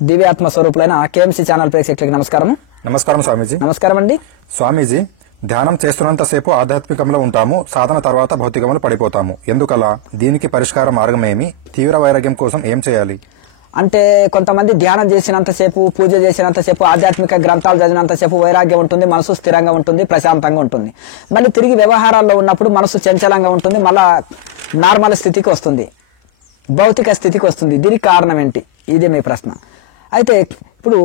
దివ్యాత్మ స్వరూపులైన KMC channel ప్రేక్షకులకు నమస్కారం. నమస్కారం స్వామీజీ. నమస్కారం అండి. స్వామీజీ, ధ్యానం చేస్తున్నంతసేపు ఆధ్యాత్మికంలో ఉంటాము, సాధన తర్వాత భౌతికంలో పడిపోతాము. ఎందుకలా? దీనికి పరిష్కార మార్గం ఏమి? తీవ్ర వైరాగ్యం కోసం ఏం చేయాలి? అంటే కొంతమంది ధ్యానం చేసినంతసేపు, పూజ చేసినంతసేపు, ఆధ్యాత్మిక గ్రంథాలు చదివినంతసేపు వైరాగ్యం ఉంటుంది, మనసు స్థిరంగా ఉంటుంది, ప్రశాంతంగా ఉంటుంది. మళ్ళీ తిరిగి వ్యవహారాల్లో ఉన్నప్పుడు మనసు చంచలంగా ఉంటుంది, మళ్ళా నార్మల్ స్థితికి వస్తుంది, భౌతిక స్థితికి వస్తుంది. దీనికి కారణం ఏంటి? ఇదే మీ ప్రశ్న. అయితే ఇప్పుడు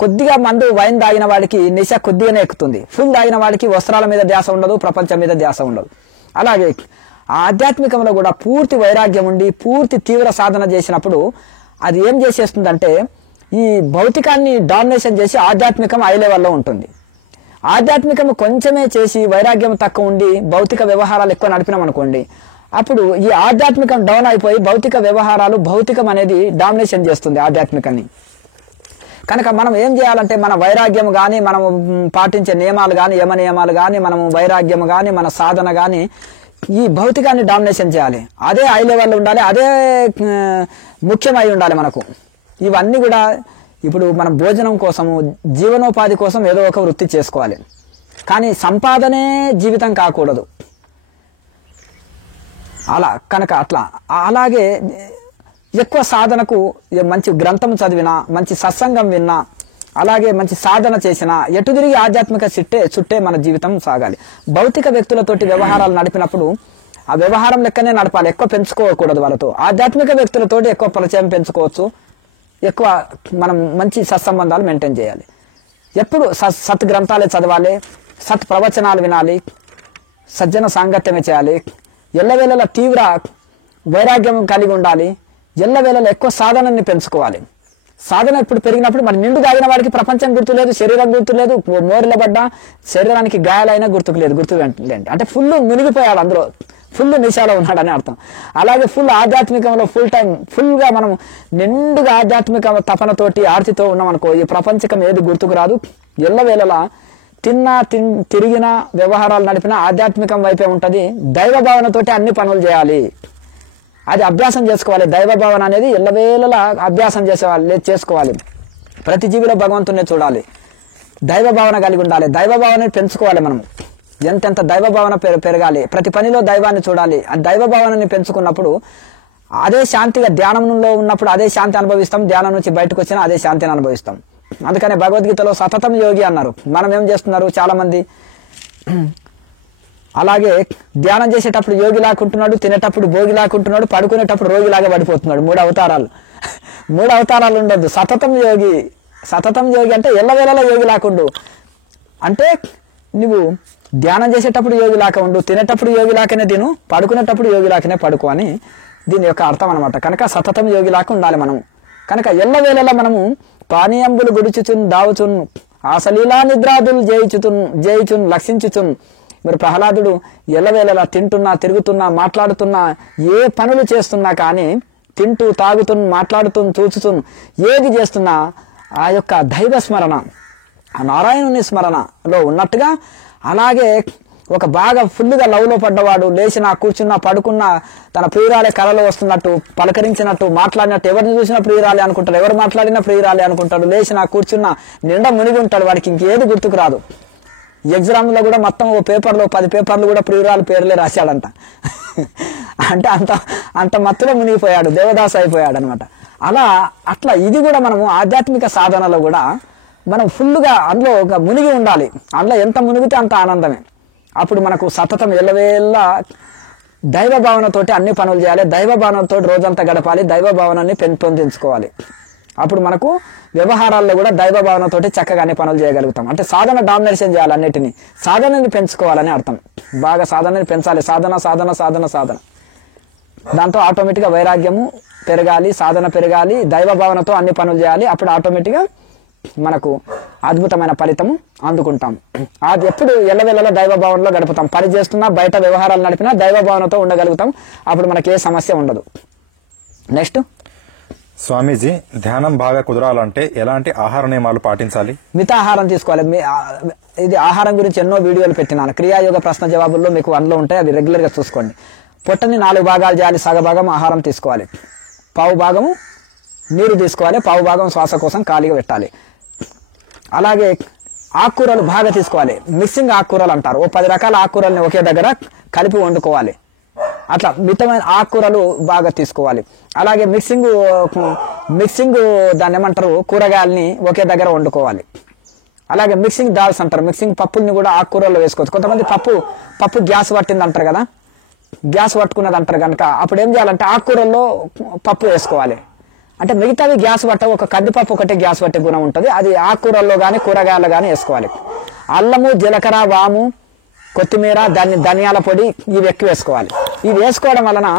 కొద్దిగా మందు వైన్ తాగిన వాడికి నిశ కొద్దిగానే ఎక్కుతుంది, ఫుల్ తాగిన వాడికి వస్త్రాల మీద ధ్యాస ఉండదు, ప్రపంచం మీద ధ్యాస ఉండదు. అలాగే ఆధ్యాత్మికంలో కూడా పూర్తి వైరాగ్యం ఉండి పూర్తి తీవ్ర సాధన చేసినప్పుడు అది ఏం చేసేస్తుందంటే ఈ భౌతికాన్ని డామినేషన్ చేసి ఆధ్యాత్మికం హై లెవెల్లో ఉంటుంది. ఆధ్యాత్మికం కొంచెమే చేసి వైరాగ్యం తక్కువ ఉండి భౌతిక వ్యవహారాలు ఎక్కువ నడిపినాం అనుకోండి, అప్పుడు ఈ ఆధ్యాత్మికం డౌన్ అయిపోయి భౌతిక వ్యవహారాలు, భౌతికం అనేది డామినేషన్ చేస్తుంది ఆధ్యాత్మికాన్ని. కనుక మనం ఏం చేయాలంటే మన వైరాగ్యం కానీ, మనం పాటించే నియమాలు కానీ, యమ నియమాలు కానీ, మనము వైరాగ్యం కానీ, మన సాధన కానీ ఈ భౌతికాన్ని డామినేషన్ చేయాలి. అదే హై లెవెల్లో ఉండాలి, అదే ముఖ్యమై ఉండాలి మనకు. ఇవన్నీ కూడా ఇప్పుడు మనం భోజనం కోసము, జీవనోపాధి కోసం ఏదో ఒక వృత్తి చేసుకోవాలి, కానీ సంపాదనే జీవితం కాకూడదు. అలా కనుక అలాగే ఎక్కువ సాధనకు మంచి గ్రంథం చదివినా, మంచి సత్సంగం విన్నా, అలాగే మంచి సాధన చేసినా ఎటు తిరిగి ఆధ్యాత్మిక చుట్టే మన జీవితం సాగాలి. భౌతిక వ్యక్తులతోటి వ్యవహారాలు నడిపినప్పుడు ఆ వ్యవహారం లెక్కనే నడపాలి, ఎక్కువ పెంచుకోకూడదు వాళ్ళతో. ఆధ్యాత్మిక వ్యక్తులతోటి ఎక్కువ పరిచయం పెంచుకోవచ్చు, ఎక్కువ మనం మంచి సత్సంబంధాలు మెయింటైన్ చేయాలి. ఎప్పుడు సత్ గ్రంథాలే చదవాలి, సత్ ప్రవచనాలు వినాలి, సజ్జన సాంగత్యమే చేయాలి, ఎల్లవేళలా తీవ్ర వైరాగ్యం కలిగి ఉండాలి, ఎల్లవేళలా ఎక్కువ సాధనని పెంచుకోవాలి. సాధన ఇప్పుడు పెరిగినప్పుడు మరి నిండు తాగిన వాడికి ప్రపంచం గుర్తులేదు, శరీరం గుర్తులేదు, మోరిల పడ్డ శరీరానికి గాయాలైనా గుర్తుకులేదు, గుర్తులేంటి అంటే ఫుల్ మునిగిపోయాడు, అందులో ఫుల్ నిశాలో ఉన్నాడని అర్థం. అలాగే ఫుల్ ఆధ్యాత్మికంలో ఫుల్గా మనం నిండుగా ఆధ్యాత్మిక తపనతోటి ఆర్తితో ఉన్నాం అనుకో, ఈ ప్రపంచకం ఏది గుర్తుకు రాదు. ఎల్లవేళలా తిరిగిన వ్యవహారాలు నడిపిన ఆధ్యాత్మికం వైపే ఉంటుంది. దైవ భావనతోటి అన్ని పనులు చేయాలి, అది అభ్యాసం చేసుకోవాలి. దైవ భావన అనేది ఎల్లవేళలా అభ్యాసం చేసుకోవాలి. ప్రతి జీవిలో భగవంతుడిని చూడాలి, దైవ భావన కలిగి ఉండాలి, దైవ భావనని పెంచుకోవాలి. మనం ఎంతెంత దైవ భావన పెరగాలి, ప్రతి పనిలో దైవాన్ని చూడాలి. ఆ దైవ భావనని పెంచుకున్నప్పుడు అదే శాంతిగా ధ్యానంలో ఉన్నప్పుడు అదే శాంతి అనుభవిస్తాం, ధ్యానం నుంచి బయటకు వచ్చినా అదే శాంతిని అనుభవిస్తాం. అందుకనే భగవద్గీతలో సతతం యోగి అన్నారు. మనం ఏం చేస్తున్నారు చాలా మంది, అలాగే ధ్యానం చేసేటప్పుడు యోగి లాకుంటున్నాడు, తినేటప్పుడు భోగి లాకుంటున్నాడు, పడుకునేటప్పుడు రోగిలాగా పడిపోతున్నాడు. మూడు అవతారాలు ఉండొద్దు. సతతం యోగి అంటే ఎల్లవేళలా యోగి లాకుండు. అంటే నువ్వు ధ్యానం చేసేటప్పుడు యోగి లాక ఉండు, తినేటప్పుడు యోగి లాకనే తిను, పడుకునేటప్పుడు యోగి లాకనే పడుకో అని దీని యొక్క అర్థం అనమాట. కనుక సతతం యోగి లాగా ఉండాలి మనం. కనుక ఎల్లవేళలా మనము పానీయంబులు గుడిచుచున్ దావుచున్ ఆసలీలా నిద్రాదులు జయించున్ లక్షించుచున్. మరి ప్రహ్లాదుడు ఎల్లవేళలా తింటున్నా, తిరుగుతున్నా, మాట్లాడుతున్నా, ఏ పనులు చేస్తున్నా కానీ తింటూ, తాగుతున్, మాట్లాడుతున్, చూచుతున్, ఏది చేస్తున్నా ఆ యొక్క దైవ స్మరణ, ఆ నారాయణుని స్మరణలో ఉన్నట్టుగా, అలాగే ఒక బాగా ఫుల్గా లవ్లో పడ్డవాడు లేచినా, కూర్చున్నా, పడుకున్నా తన ప్రియురాలే కళలో వస్తున్నట్టు, పలకరించినట్టు, మాట్లాడినట్టు, ఎవరిని చూసినా ప్రియురాలే అనుకుంటాడు, ఎవరు మాట్లాడినా ప్రియురాలే అనుకుంటాడు. లేచినా, కూర్చున్నా నిండా మునిగి ఉంటాడు, వాడికి ఇంకేది గుర్తుకు రాదు. ఎగ్జామ్లో కూడా మొత్తం 10 పేపర్లు కూడా ప్రియురాలు పేర్లే రాశాడంట. అంటే అంత మత్తులో మునిగిపోయాడు, దేవదాసు అయిపోయాడు అనమాట. అట్లా ఇది కూడా మనము ఆధ్యాత్మిక సాధనలో కూడా మనం ఫుల్గా అందులో ఒక మునిగి ఉండాలి. అందులో ఎంత మునిగితే అంత ఆనందమే. అప్పుడు మనకు సతతం ఎల్లవేళ్ళ దైవ భావనతోటి అన్ని పనులు చేయాలి, దైవ భావనతో రోజంతా గడపాలి, దైవ భావనని పెంపొందించుకోవాలి. అప్పుడు మనకు వ్యవహారాల్లో కూడా దైవ భావనతోటి చక్కగా అన్ని పనులు చేయగలుగుతాం. అంటే సాధన డామినేషన్ చేయాలి, అన్నిటినీ సాధనని పెంచుకోవాలని అర్థం. బాగా సాధనని పెంచాలి, సాధన. దాంతో ఆటోమేటిక్గా వైరాగ్యము పెరగాలి, సాధన పెరగాలి, దైవ భావనతో అన్ని పనులు చేయాలి. అప్పుడు ఆటోమేటిక్గా మనకు అద్భుతమైన ఫలితము అందుకుంటాం. అది ఎప్పుడు ఎల్లవేళలా దైవ భావనలో గడుపుతాం. పని చేస్తున్నా, బయట వ్యవహారాలు నడిపినా దైవ భావనతో ఉండగలుగుతాం. అప్పుడు మనకి ఏ సమస్య ఉండదు. నెక్స్ట్ స్వామీజీ, ధ్యానం బాగా కుదరాలంటే ఎలాంటి ఆహార నియమాలు పాటించాలి? మితాహారం తీసుకోవాలి. ఇది ఆహారం గురించి ఎన్నో వీడియోలు పెట్టినాను, క్రియాయోగ ప్రశ్న జవాబుల్లో మీకు అందులో ఉంటాయి, అవి రెగ్యులర్గా చూసుకోండి. పొట్టని 4 భాగాలు చేయాలి, సగభాగం ఆహారం తీసుకోవాలి, పావు భాగము నీరు తీసుకోవాలి, పావు భాగం శ్వాసకోశం ఖాళీగా పెట్టాలి. అలాగే ఆకుకూరలు బాగా తీసుకోవాలి. మిక్సింగ్ ఆకుకూరలు అంటారు. ఓ 10 రకాల ఆకుకూరల్ని ఒకే దగ్గర కలిపి వండుకోవాలి. అట్లా మితమైన ఆకుకూరలు బాగా తీసుకోవాలి. అలాగే మిక్సింగ్ దాన్ని ఏమంటారు, కూరగాయలని ఒకే దగ్గర వండుకోవాలి. అలాగే మిక్సింగ్ దాల్స్ అంటారు. మిక్సింగ్ పప్పుల్ని కూడా ఆకుకూరల్లో వేసుకోవచ్చు. కొంతమంది పప్పు గ్యాస్ పట్టింది అంటారు కదా, గ్యాస్ పట్టుకున్నది అంటారు కనుక అప్పుడు ఏం చేయాలంటే ఆకుకూరల్లో పప్పు వేసుకోవాలి. అంటే మిగతావి గ్యాస్ పట్ట, ఒక కందిపప్పు ఒకటే గ్యాస్ పట్టే గుణం ఉంటుంది. అది ఆకుకూరల్లో కానీ కూరగాయల్లో కానీ వేసుకోవాలి. అల్లము, జీలకర్ర, వాము, కొత్తిమీర, ధనియాల పొడి ఇవి ఎక్కువ వేసుకోవాలి. ఇవి వేసుకోవడం వలన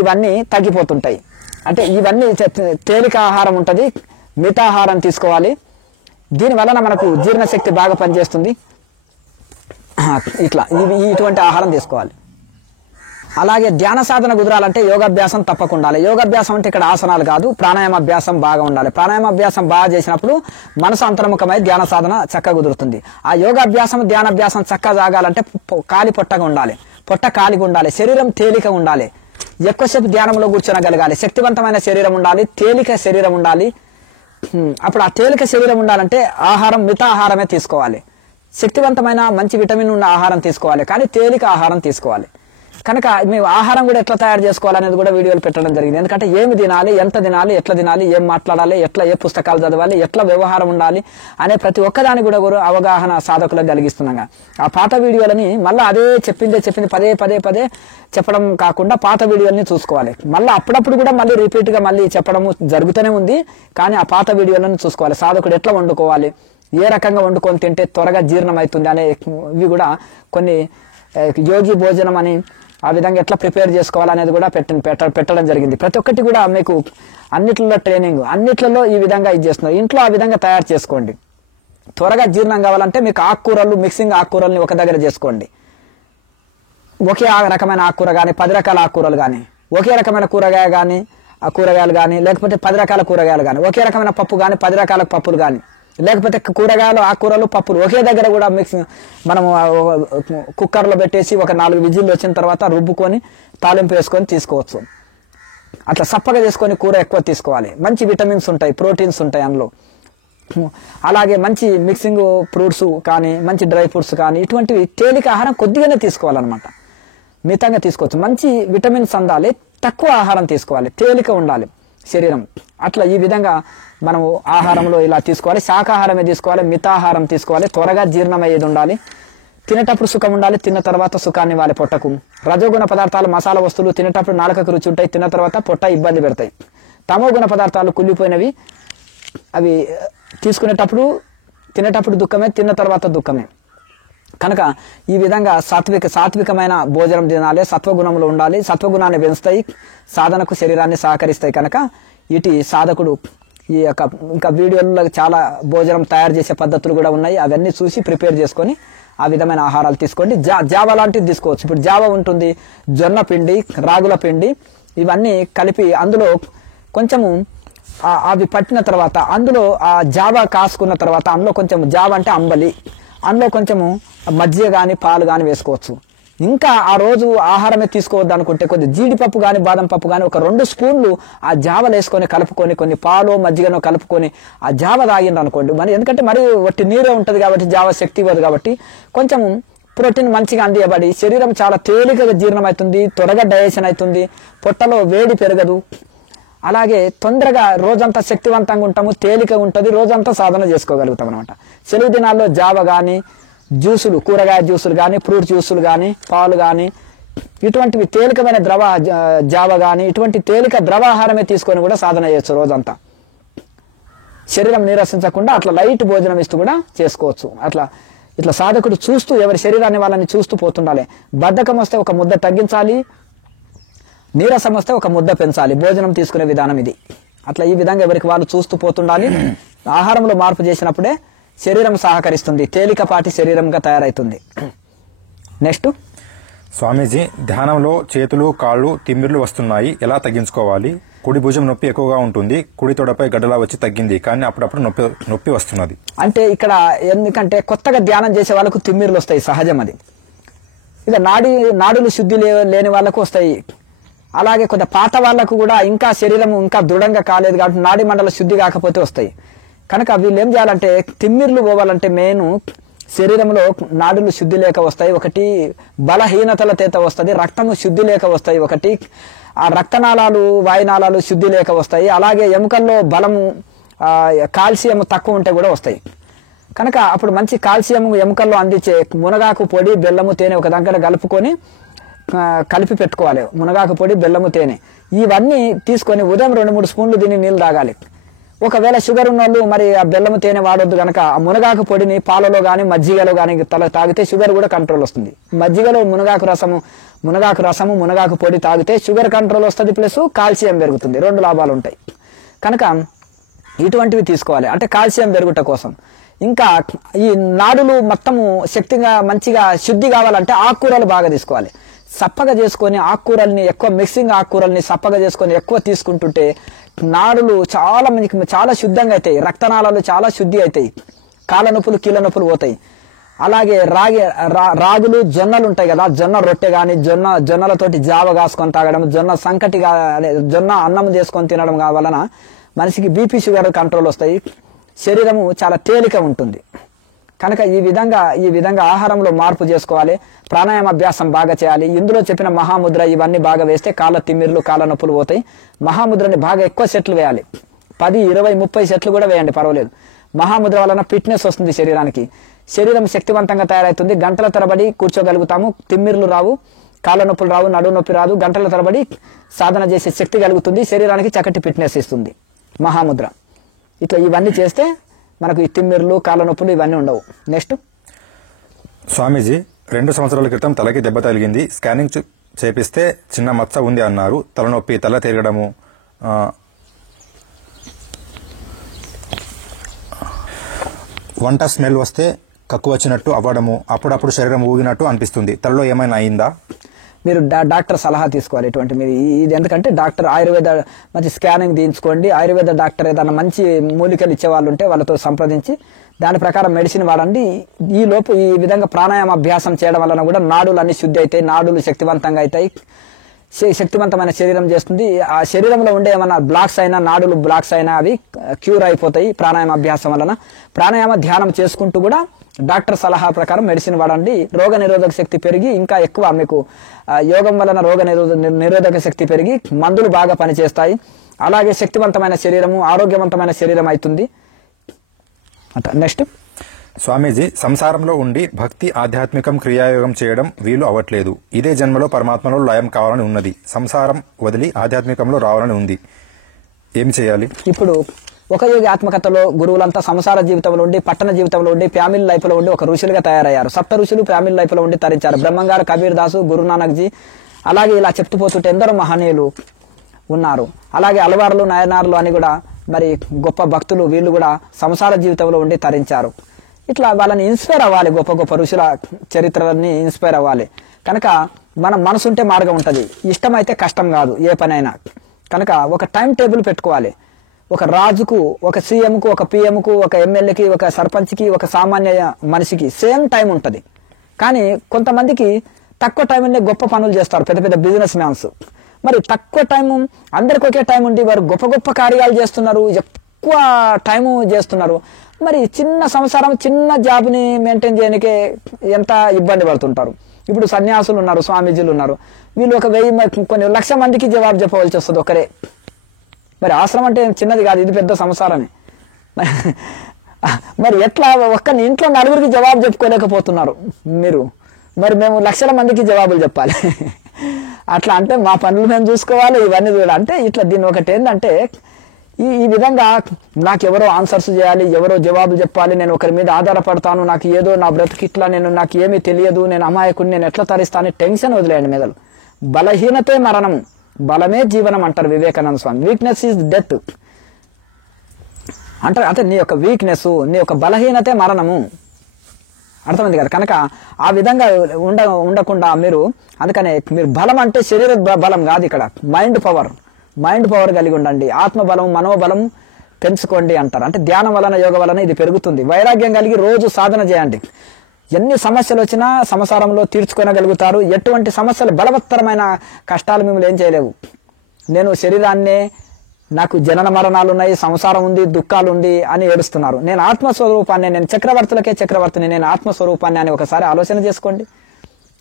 ఇవన్నీ తగ్గిపోతుంటాయి. అంటే ఇవన్నీ తేలిక ఆహారం ఉంటుంది, మితాహారం తీసుకోవాలి. దీని వలన మనకు జీర్ణశక్తి బాగా పనిచేస్తుంది. ఇటువంటి ఆహారం తీసుకోవాలి. అలాగే ధ్యాన సాధన కుదరాలంటే యోగాభ్యాసం తప్పకుండా ఉండాలి. యోగాభ్యాసం అంటే ఇక్కడ ఆసనాలు కాదు, ప్రాణాయామాభ్యాసం బాగా ఉండాలి. ప్రాణాయామాభ్యాసం బాగా చేసినప్పుడు మనసు అంతర్ముఖమై ధ్యాన సాధన చక్కగా కుదురుతుంది. ఆ యోగాభ్యాసం ధ్యానాభ్యాసం చక్కగా సాగాలంటే కాలి పొట్టగా ఉండాలి, పొట్ట కాలిగా ఉండాలి, శరీరం తేలిక ఉండాలి, ఎక్కువసేపు ధ్యానంలో కూర్చోనగలగాలి, శక్తివంతమైన శరీరం ఉండాలి, తేలిక శరీరం ఉండాలి. అప్పుడు ఆ తేలిక శరీరం ఉండాలంటే ఆహారం మితాహారమే తీసుకోవాలి. శక్తివంతమైన మంచి విటమిన్ ఉన్న ఆహారం తీసుకోవాలి, కానీ తేలిక ఆహారం తీసుకోవాలి. కనుక మేము ఆహారం కూడా ఎట్లా తయారు చేసుకోవాలనేది కూడా వీడియోలు పెట్టడం జరిగింది. ఎందుకంటే ఏమి తినాలి, ఎంత తినాలి, ఎట్లా తినాలి, ఏం మాట్లాడాలి, ఏ పుస్తకాలు చదవాలి, ఎట్లా వ్యవహారం ఉండాలి అనే ప్రతి ఒక్కదాని కూడా అవగాహన సాధకులకు కలిగిస్తున్నాగా. ఆ పాత వీడియోలని మళ్ళీ అదే చెప్పింది పదే చెప్పడం కాకుండా పాత వీడియోలని చూసుకోవాలి. మళ్ళీ అప్పుడప్పుడు కూడా మళ్ళీ రిపీట్గా మళ్ళీ చెప్పడం జరుగుతూనే ఉంది. కానీ ఆ పాత వీడియోలను చూసుకోవాలి. సాధకుడు ఎట్లా వండుకోవాలి, ఏ రకంగా వండుకొని తింటే త్వరగా జీర్ణం అవుతుంది అనే ఇవి కూడా కొన్ని యోగి భోజనం అని ఆ విధంగా ఎట్లా ప్రిపేర్ చేసుకోవాలనేది కూడా పెట్టడం జరిగింది. ప్రతి ఒక్కటి కూడా మీకు అన్నిట్లలో ట్రైనింగ్, అన్నిట్లలో ఈ విధంగా ఇది చేస్తున్నారు. ఇంట్లో ఆ విధంగా తయారు చేసుకోండి. త్వరగా జీర్ణం కావాలంటే మీకు ఆకుకూరలు, మిక్సింగ్ ఆకుకూరల్ని ఒక దగ్గర చేసుకోండి. ఒకే రకమైన ఆకుకూర కానీ 10 రకాల ఆకుకూరలు కానీ, ఒకే రకమైన కూరగాయలు కానీ, లేకపోతే 10 రకాల కూరగాయలు కానీ, ఒకే రకమైన పప్పు కానీ 10 రకాల పప్పులు కానీ, లేకపోతే కూరగాయలు, ఆకుకూరలు, పప్పులు ఒకే దగ్గర కూడా మనము కుక్కర్లో పెట్టేసి ఒక 4 విజిల్లు వచ్చిన తర్వాత రుబ్బుకొని తాలింపు వేసుకొని తీసుకోవచ్చు. అట్లా సప్పగా చేసుకొని కూర ఎక్కువ తీసుకోవాలి. మంచి విటమిన్స్ ఉంటాయి, ప్రోటీన్స్ ఉంటాయి అందులో. అలాగే మంచి మిక్సింగ్ ఫ్రూట్స్ కానీ, మంచి డ్రై ఫ్రూట్స్ కానీ, ఇటువంటివి తేలిక ఆహారం కొద్దిగానే తీసుకోవాలన్నమాట. మితంగా తీసుకోవచ్చు. మంచి విటమిన్స్ అందాలి, తక్కువ ఆహారం తీసుకోవాలి, తేలిక ఉండాలి శరీరం. అట్లా ఈ విధంగా మనము ఆహారంలో ఇలా తీసుకోవాలి. శాకాహారమే తీసుకోవాలి, మితాహారం తీసుకోవాలి, త్వరగా జీర్ణమయ్యేది ఉండాలి, తినేటప్పుడు సుఖం ఉండాలి, తిన్న తర్వాత సుఖాన్ని ఇవ్వాలి పొట్టకు. రజోగుణ పదార్థాలు, మసాలా వస్తువులు తినేటప్పుడు నాలుకకు రుచి ఉంటాయి, తిన్న తర్వాత పొట్ట ఇబ్బంది పెడతాయి. తమోగుణ పదార్థాలు కుళ్ళిపోయినవి, అవి తినేటప్పుడు దుఃఖమే, తిన్న తర్వాత దుఃఖమే. కనుక ఈ విధంగా సాత్వికమైన భోజనం తినాలి, సత్వగుణంలో ఉండాలి. సత్వగుణాన్ని పెంచుతాయి, సాధనకు శరీరాన్ని సహకరిస్తాయి. కనుక ఇటు సాధకుడు ఈ యొక్క ఇంకా వీడియోలో చాలా భోజనం తయారు చేసే పద్ధతులు కూడా ఉన్నాయి. అవన్నీ చూసి ప్రిపేర్ చేసుకొని ఆ విధమైన ఆహారాలు తీసుకోండి. జావ లాంటివి తీసుకోవచ్చు. ఇప్పుడు జావ ఉంటుంది, జొన్న పిండి, రాగుల పిండి, ఇవన్నీ కలిపి అందులో కొంచెము అవి పట్టిన తర్వాత అందులో ఆ జావ కాసుకున్న తర్వాత అందులో కొంచెం జావ అంటే అంబలి, అందులో కొంచెము మజ్జిగ కానీ పాలు కానీ వేసుకోవచ్చు. ఇంకా ఆ రోజు ఆహారమే తీసుకోవద్దు అనుకుంటే కొద్ది జీడిపప్పు కానీ బాదం పప్పు కానీ ఒక 2 స్పూన్లు ఆ జావలు వేసుకొని కలుపుకొని కొన్ని పాలు మజ్జిగను కలుపుకొని ఆ జావ తాగిండ్రు అనుకోండి. మరి ఎందుకంటే మరి ఒట్టి నీరే ఉంటుంది కాబట్టి జావ శక్తి ఇవ్వదు కాబట్టి కొంచెం ప్రోటీన్ మంచిగా అందియబడి శరీరం చాలా తేలికగా జీర్ణమవుతుంది, త్వరగా డైజెషన్ అవుతుంది, పొట్టలో వేడి పెరగదు. అలాగే తొందరగా రోజంతా శక్తివంతంగా ఉంటాము, తేలికగా ఉంటుంది, రోజంతా సాధన చేసుకోగలుగుతాం అనమాట. సెలవు దినాల్లో జావ కానీ, జ్యూసులు, కూరగాయ జ్యూసులు కానీ, ఫ్రూట్ జ్యూసులు కానీ, పాలు కానీ, ఇటువంటివి తేలికమైన జావ కానీ, ఇటువంటి తేలిక ద్రవాహారమే తీసుకొని కూడా సాధన చేయొచ్చు రోజంతా. శరీరం నీరసించకుండా అట్లా లైట్ భోజనం ఇస్తూ కూడా చేసుకోవచ్చు. ఇట్లా సాధకుడు చూస్తూ ఎవరి శరీరాన్ని వాళ్ళని చూస్తూ పోతుండాలి. బద్ధకం వస్తే ఒక ముద్ద తగ్గించాలి, నీరసం వస్తే ఒక ముద్ద పెంచాలి. భోజనం తీసుకునే విధానం ఇది. అట్లా ఈ విధంగా ఎవరికి వాళ్ళు చూస్తూ పోతుండాలి. ఆహారంలో మార్పు చేసినప్పుడే శరీరం సహకరిస్తుంది, తేలికపాటి శరీరంగా తయారవుతుంది. నెక్స్ట్, స్వామీజీ, ధ్యానంలో చేతులు కాళ్ళు తిమ్మిర్లు వస్తున్నాయి, ఎలా తగ్గించుకోవాలి? కుడి భుజం నొప్పి ఎక్కువగా ఉంటుంది, కుడి తొడపై గడ్డలా వచ్చి తగ్గింది, కానీ అప్పుడప్పుడు నొప్పి వస్తున్నది. అంటే ఇక్కడ ఎందుకంటే కొత్తగా ధ్యానం చేసే వాళ్ళకు తిమ్మిర్లు వస్తాయి, సహజం అది. ఇక నాడులు శుద్ధి లేని వాళ్ళకు వస్తాయి. అలాగే కొంత పాత వాళ్ళకు కూడా ఇంకా శరీరం ఇంకా దృఢంగా కాలేదు కాబట్టి నాడి మండల శుద్ధి కాకపోతే వస్తాయి. కనుక వీళ్ళు ఏం చేయాలంటే తిమ్మిర్లు పోవాలంటే మెయిన్ శరీరంలో నాడులు శుద్ధి లేక వస్తాయి, ఒకటి బలహీనతల చేత వస్తుంది, రక్తము శుద్ధి లేక వస్తాయి, ఒకటి ఆ రక్తనాళాలు వాయునాళాలు శుద్ధి లేక వస్తాయి, అలాగే ఎముకల్లో బలము కాల్షియం తక్కువ ఉంటే కూడా వస్తాయి. కనుక అప్పుడు మంచి కాల్షియం ఎముకల్లో అందించే మునగాకు పొడి బెల్లము తేనె ఒక దగ్గర కలుపుకొని కలిపి పెట్టుకోవాలి. మునగాకు పొడి బెల్లము తేనె ఇవన్నీ తీసుకొని ఉదయం 2-3 స్పూన్లు దీన్ని నీళ్ళు తాగాలి. ఒకవేళ షుగర్ ఉన్న వాళ్ళు మరి ఆ బెల్లము తేనె వాడొద్దు కనుక ఆ మునగాకు పొడిని పాలలో కానీ మజ్జిగలో కానీ తాగితే షుగర్ కూడా కంట్రోల్ వస్తుంది. మజ్జిగలో మునగాకు రసము మునగాకు పొడి తాగితే షుగర్ కంట్రోల్ వస్తుంది, ప్లస్ కాల్షియం పెరుగుతుంది. 2 లాభాలు ఉంటాయి. కనుక ఇటువంటివి తీసుకోవాలి అంటే కాల్షియం పెరుగుట కోసం. ఇంకా ఈ నాడులు మొత్తము శక్తిగా మంచిగా శుద్ధి కావాలంటే ఆకుకూరలు బాగా తీసుకోవాలి. సప్పగా చేసుకొని ఆకుకూరల్ని ఎక్కువ మిక్సింగ్ ఆకుకూరల్ని సప్పగా చేసుకొని ఎక్కువ తీసుకుంటుంటే నాడులు చాలా శుద్ధంగా అవుతాయి, రక్తనాళాలు చాలా శుద్ధి అవుతాయి, కాళ్ళ నొప్పులు కీళ్ళ నొప్పులు పోతాయి. అలాగే రాగులు జొన్నలు ఉంటాయి కదా, జొన్న రొట్టె కానీ జొన్నలతోటి జావ కాసుకొని తాగడం, జొన్న అన్నం చేసుకొని తినడం వలన మనిషికి బీపీ షుగర్ కంట్రోల్ వస్తాయి, శరీరము చాలా తేలిక ఉంటుంది. కనుక ఈ విధంగా ఆహారంలో మార్పు చేసుకోవాలి, ప్రాణాయామ అభ్యాసం బాగా చేయాలి. ఇందులో చెప్పిన మహాముద్ర ఇవన్నీ బాగా వేస్తే కాళ్ళ తిమ్మిర్లు కాళ్ళ నొప్పులు పోతాయి. మహాముద్రని బాగా ఎక్కువ సెట్లు వేయాలి, 10, 20, 30 సెట్లు కూడా వేయండి, పర్వాలేదు. మహాముద్ర వలన ఫిట్నెస్ వస్తుంది శరీరానికి, శరీరం శక్తివంతంగా తయారవుతుంది, గంటల తరబడి కూర్చోగలుగుతాము, తిమ్మిర్లు రావు, కాళ్ళ నొప్పులు రావు, నడుము నొప్పి రాదు, గంటల తరబడి సాధన చేసే శక్తి కలుగుతుంది, శరీరానికి చక్కటి ఫిట్నెస్ ఇస్తుంది మహాముద్ర. ఇట్లా ఇవన్నీ చేస్తే మనకు ఈ తిమ్మిర్లు కాళ్ళ నొప్పులు ఇవన్నీ ఉండవు. నెక్స్ట్ స్వామీజీ 2 సంవత్సరాల క్రితం తలకి దెబ్బ తగిలింది, స్కానింగ్ చేపిస్తే చిన్న మచ్చ ఉంది అన్నారు. తలనొప్పి, తల తిరగడము, వంట స్మెల్ వస్తే కక్కు వచ్చినట్టు అవ్వడము, అప్పుడప్పుడు శరీరం ఊగినట్టు అనిపిస్తుంది. తలలో ఏమైనా అయిందా? మీరు డాక్టర్ సలహా తీసుకోవాలి. ఇటువంటి మీరు ఇది ఎందుకంటే డాక్టర్ ఆయుర్వేద మంచి స్కానింగ్ తీయించుకోండి, ఆయుర్వేద డాక్టర్ ఏదైనా మంచి మూలికలు ఇచ్చే వాళ్ళు ఉంటే వాళ్ళతో సంప్రదించి దాని ప్రకారం మెడిసిన్ వాడండి. ఈ విధంగా ప్రాణాయామ అభ్యాసం చేయడం వలన కూడా నాడులు అన్ని శుద్ధి అవుతాయి, నాడులు శక్తివంతంగా అవుతాయి, శక్తివంతమైన శరీరం చేస్తుంది. ఆ శరీరంలో ఉండే ఏమన్నా బ్లాక్స్ అయినా నాడులు బ్లాక్స్ అయినా అవి క్యూర్ అయిపోతాయి ప్రాణాయామ అభ్యాసం వలన. ప్రాణాయామ ధ్యానం చేసుకుంటూ కూడా డాక్టర్ సలహా ప్రకారం మెడిసిన్ వాడండి. రోగ నిరోధక శక్తి పెరిగి ఇంకా ఎక్కువ మీకు యోగం వలన రోగ నిరోధక శక్తి పెరిగి మందులు బాగా పనిచేస్తాయి. అలాగే శక్తివంతమైన శరీరము ఆరోగ్యవంతమైన శరీరం అవుతుంది. నెక్స్ట్ స్వామీజీ, సంసారంలో ఉండి భక్తి ఆధ్యాత్మికం క్రియాయోగం చేయడం వీలు అవ్వట్లేదు. ఇదే జన్మలో పరమాత్మలో లయం కావాలని ఉన్నది, సంసారం వదిలి ఆధ్యాత్మికంలో రావాలని ఉంది, ఏం చేయాలి? ఇప్పుడు ఒక యోగి ఆత్మకథలో గురువులంతా సంసార జీవితంలో ఉండి పట్టణ జీవితంలో ఉండి ఫ్యామిలీ లైఫ్ లో ఉండి ఒక ఋషులుగా తయారయ్యారు. 7 ఋషులు ఫ్యామిలీ లైఫ్ లో ఉండి తరించారు. బ్రహ్మంగారు, కబీర్ దాసు, గురునానక్ జీ, అలాగే ఇలా చెప్తుపోతుంటే ఎందరో మహనీయులు ఉన్నారు. అలాగే అలవారులు నయనారులు అని కూడా మరి గొప్ప భక్తులు వీళ్ళు కూడా సంసార జీవితంలో ఉండి తరించారు. ఇట్లా వాళ్ళని ఇన్స్పైర్ అవ్వాలి, గొప్ప గొప్ప ఋషుల చరిత్రలన్నీ ఇన్స్పైర్ అవ్వాలి. కనుక మనం మనసుంటే మార్గం ఉంటుంది, ఇష్టమైతే కష్టం కాదు ఏ పనైనా. కనుక ఒక టైం టేబుల్ పెట్టుకోవాలి. ఒక రాజుకు, ఒక సీఎంకు, ఒక పిఎంకు, ఒక ఎమ్మెల్యేకి, ఒక సర్పంచ్కి, ఒక సామాన్య మనిషికి సేమ్ టైం ఉంటుంది. కానీ కొంతమందికి తక్కువ టైంలోనే గొప్ప పనులు చేస్తారు, పెద్ద పెద్ద బిజినెస్ మ్యాన్స్. మరి తక్కువ టైము అందరికి ఒకే టైం ఉండి వారు గొప్ప గొప్ప కార్యాలు చేస్తున్నారు, ఎక్కువ టైము చేస్తున్నారు. మరి చిన్న సంసారం చిన్న జాబ్ని మెయింటైన్ చేయడానికే ఎంత ఇబ్బంది పడుతుంటారు. ఇప్పుడు సన్యాసులు ఉన్నారు, స్వామీజీలు ఉన్నారు, వీళ్ళు ఒక 1000 కొన్ని 1,00,000 మందికి జవాబు చెప్పవలసి వస్తుంది ఒకరే. మరి ఆశ్రమం అంటే చిన్నది కాదు, ఇది పెద్ద సంసారమే. మరి ఎట్లా ఒక్కని ఇంట్లో 4గురికి జవాబు చెప్పుకోలేకపోతున్నారు మీరు, మరి మేము 1,00,000 మందికి జవాబులు చెప్పాలి. అట్లా అంటే మా పనులు మేము చూసుకోవాలి, ఇవన్నీ చూడాలి. అంటే ఇట్లా దీన్ని ఒకటి ఏంటంటే ఈ విధంగా నాకు ఎవరో ఆన్సర్స్ చేయాలి, ఎవరో జవాబులు చెప్పాలి, నేను ఒకరి మీద ఆధారపడతాను, నాకు ఏదో నా బ్రతుకు ఇట్లా, నాకు ఏమీ తెలియదు, నేను అమాయకుడిని, నేను ఎట్లా తరిస్తాను, టెన్షన్ వదిలేయండి మెదలు. బలహీనతే మరణం, బలమే జీవనం అంటారు Vivekananda Swami. Weakness is death అంటారు. అంటే నీ యొక్క వీక్నెస్, నీ యొక్క బలహీనతే మరణము, అర్థమైంది కదా. కనుక ఆ విధంగా ఉండకుండా మీరు, అందుకనే మీరు బలం అంటే శరీర బలం కాదు, ఇక్కడ మైండ్ పవర్ కలిగి ఉండండి. ఆత్మబలం మనోబలం పెంచుకోండి అంటారు. అంటే ధ్యానం వలన యోగ వలన ఇది పెరుగుతుంది. వైరాగ్యం కలిగి రోజు సాధన చేయండి. ఎన్ని సమస్యలు వచ్చినా సంసారంలో తీర్చుకోనగలుగుతారు. ఎటువంటి సమస్యలు బలవత్తరమైన కష్టాలు మిమ్మల్ని ఏం చేయలేవు. నేను శరీరాన్నే, నాకు జనన మరణాలు ఉన్నాయి, సంసారం ఉంది, దుఃఖాలు ఉంది అని ఏడుస్తున్నారు. నేను ఆత్మస్వరూపాన్ని, నేను చక్రవర్తులకే చక్రవర్తిని, నేను ఆత్మస్వరూపాన్ని అని ఒకసారి ఆలోచన చేసుకోండి.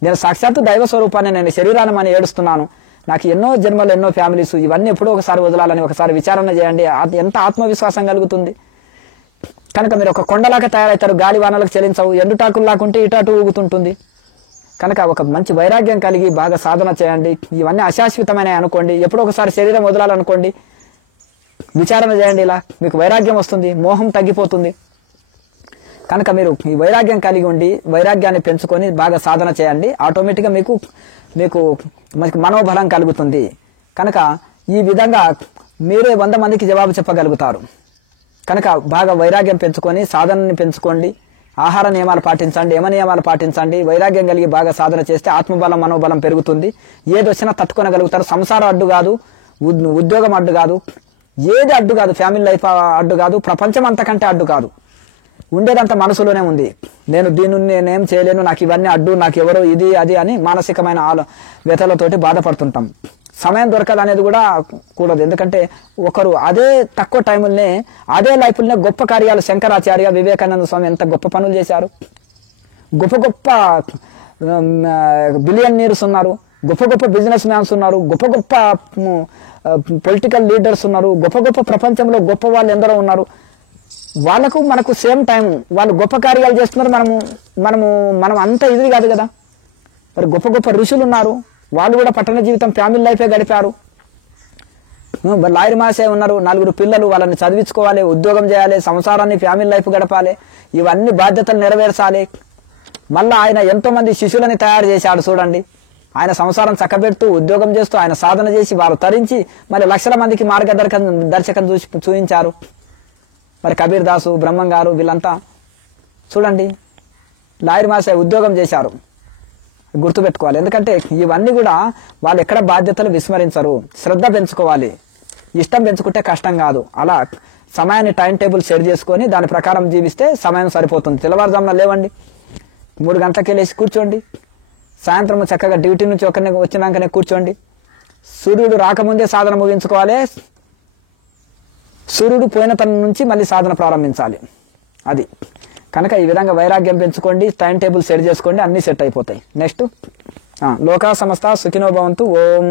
నేను సాక్షాత్తు దైవ స్వరూపాన్ని, నేను శరీరాన్ని అని ఏడుస్తున్నాను. నాకు ఎన్నో జన్మలు, ఎన్నో ఫ్యామిలీస్, ఇవన్నీ ఎప్పుడో ఒకసారి వదలాలని ఒకసారి విచారణ చేయండి. ఎంత ఆత్మవిశ్వాసం కలుగుతుంది. కనుక మీరు ఒక కొండలాగా తయారవుతారు. గాలి వానలకు చెలించవు. ఎండుటాకుల్లాకుంటే ఇటాటు ఊగుతుంటుంది. కనుక ఒక మంచి వైరాగ్యం కలిగి బాగా సాధన చేయండి. ఇవన్నీ అశాశ్వతమైన అనుకోండి. ఎప్పుడో ఒకసారి శరీరం వదలాలనుకోండి, విచారణ చేయండి. ఇలా మీకు వైరాగ్యం వస్తుంది, మోహం తగ్గిపోతుంది. కనుక మీరు ఈ వైరాగ్యం కలిగి ఉండి వైరాగ్యాన్ని పెంచుకొని బాగా సాధన చేయండి. ఆటోమేటిక్గా మీకు మనోబలం కలుగుతుంది. కనుక ఈ విధంగా మీరే 100 మందికి జవాబు చెప్పగలుగుతారు. కనుక బాగా వైరాగ్యం పెంచుకొని సాధనని పెంచుకోండి. ఆహార నియమాలు పాటించండి, యమ నియమాలు పాటించండి. వైరాగ్యం కలిగి బాగా సాధన చేస్తే ఆత్మబలం, మనోబలం పెరుగుతుంది. ఏది వచ్చినా తట్టుకోనగలుగుతారు. సంసారం అడ్డు కాదు, ఉద్యోగం అడ్డు కాదు, ఏది అడ్డు కాదు, ఫ్యామిలీ లైఫ్ అడ్డు కాదు, ప్రపంచం అంతకంటే అడ్డు కాదు. ఉండేదంతా మనసులోనే ఉంది. నేను దీన్ని నేనేం చేయలేను, నాకు ఇవన్నీ అడ్డు, నాకు ఎవరో ఇది అది అని మానసికమైన వ్యతలతోటి బాధపడుతుంటాం. సమయం దొరకదనేది కూడా కూడదు. ఎందుకంటే ఒకరు అదే తక్కువ టైంలోనే అదే లైఫ్లోనే గొప్ప కార్యాలు, శంకరాచార్య, వివేకానంద స్వామి ఎంత గొప్ప పనులు చేశారు. గొప్ప గొప్ప బిలియనీర్స్ ఉన్నారు, గొప్ప గొప్ప బిజినెస్ మ్యాన్స్ ఉన్నారు, గొప్ప గొప్ప పొలిటికల్ లీడర్స్ ఉన్నారు, గొప్ప గొప్ప ప్రపంచంలో గొప్ప వాళ్ళు ఎందరో ఉన్నారు. వాళ్ళకు మనకు సేమ్ టైం వాళ్ళు గొప్ప కార్యాలు చేస్తున్నారు. మనం అంత ఇది కాదు కదా. మరి గొప్ప గొప్ప ఋషులు ఉన్నారు, వాళ్ళు కూడా పట్టణ జీవితం, ఫ్యామిలీ లైఫే గడిపారు. లాయర్ మాసే ఉన్నారు, 4 పిల్లలు, వాళ్ళని చదివించుకోవాలి, ఉద్యోగం చేయాలి, సంసారాన్ని, ఫ్యామిలీ లైఫ్ గడపాలి, ఇవన్నీ బాధ్యతలు నెరవేర్చాలి. మళ్ళీ ఆయన ఎంతో మంది శిష్యులని తయారు చేశాడు చూడండి. ఆయన సంసారం చక్కబెడుతూ, ఉద్యోగం చేస్తూ, ఆయన సాధన చేసి వారు తరించి మరి లక్షల మందికి మార్గదర్శకం చూపించారు. మరి కబీర్ దాసు, బ్రహ్మం గారు, వీళ్ళంతా చూడండి లాయర్ మాసే ఉద్యోగం చేశారు. గుర్తుపెట్టుకోవాలి. ఎందుకంటే ఇవన్నీ కూడా వాళ్ళు ఎక్కడ బాధ్యతలు విస్మరించరు. శ్రద్ధ పెంచుకోవాలి. ఇష్టం పెంచుకుంటే కష్టం కాదు. అలా సమయాన్ని టైం టేబుల్ సెట్ చేసుకొని దాని ప్రకారం జీవిస్తే సమయం సరిపోతుంది. తెల్లవారుజామున లేవండి, 3 గంటలకే లేచి కూర్చోండి. సాయంత్రం చక్కగా డ్యూటీ నుంచి వచ్చినాకనే కూర్చోండి. సూర్యుడు రాకముందే సాధన ముగించుకోవాలి. సూర్యుడు పోయిన తన నుంచి మళ్ళీ సాధన ప్రారంభించాలి. అది కనుక ఈ విధంగా వైరాగ్యం పెంచుకోండి, టైం టేబుల్ సెట్ చేసుకోండి, అన్నీ సెట్ అయిపోతాయి. నెక్స్ట్ లోకా సమస్త సుఖినో భవంతు. ఓం